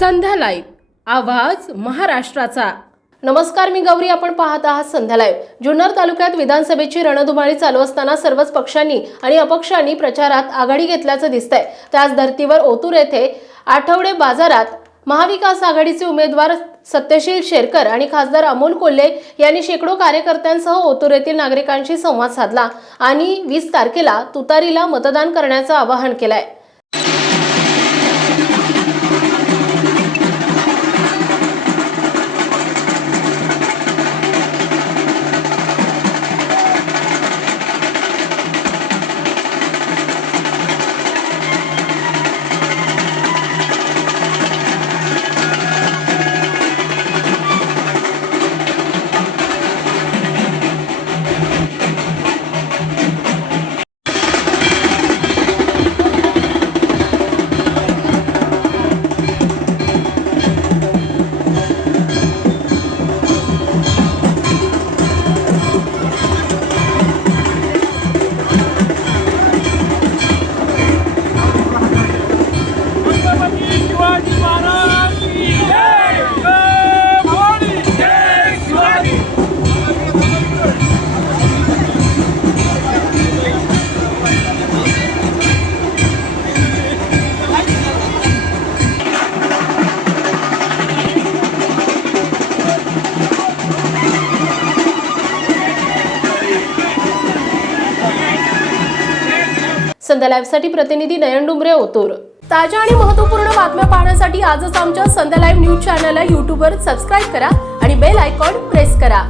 संध्या live आवाज महाराष्ट्राचा. नमस्कार मी गौरी. आपण पाहत आहात संध्या लाईव्ह. जुन्नर तालुक्यात विधानसभेची रणधुमाळी चालू असताना सर्वच पक्षांनी आणि अपक्षांनी प्रचारात आघाडी घेतल्याचं दिसतंय. त्याच धर्तीवर ओतूर येथे आठवडे बाजारात महाविकास आघाडीचे उमेदवार सत्यशील शेरकर आणि खासदार अमोल कोल्हे यांनी शेकडो कार्यकर्त्यांसह ओतूर येथील नागरिकांशी संवाद साधला आणि वीस तारखेला तुतारीला मतदान करण्याचं आवाहन केलं आहे संध्या लाईव्हसाठी प्रतिनिधी नयन डुंबरे ओतूर. ताज्या आणि महत्त्वपूर्ण बातम्या पाहण्यासाठी आजच आमच्या संध्या लाईव्ह न्यूज चॅनलला यूट्यूबवर सबस्क्राईब करा आणि बेल आयकॉन प्रेस करा.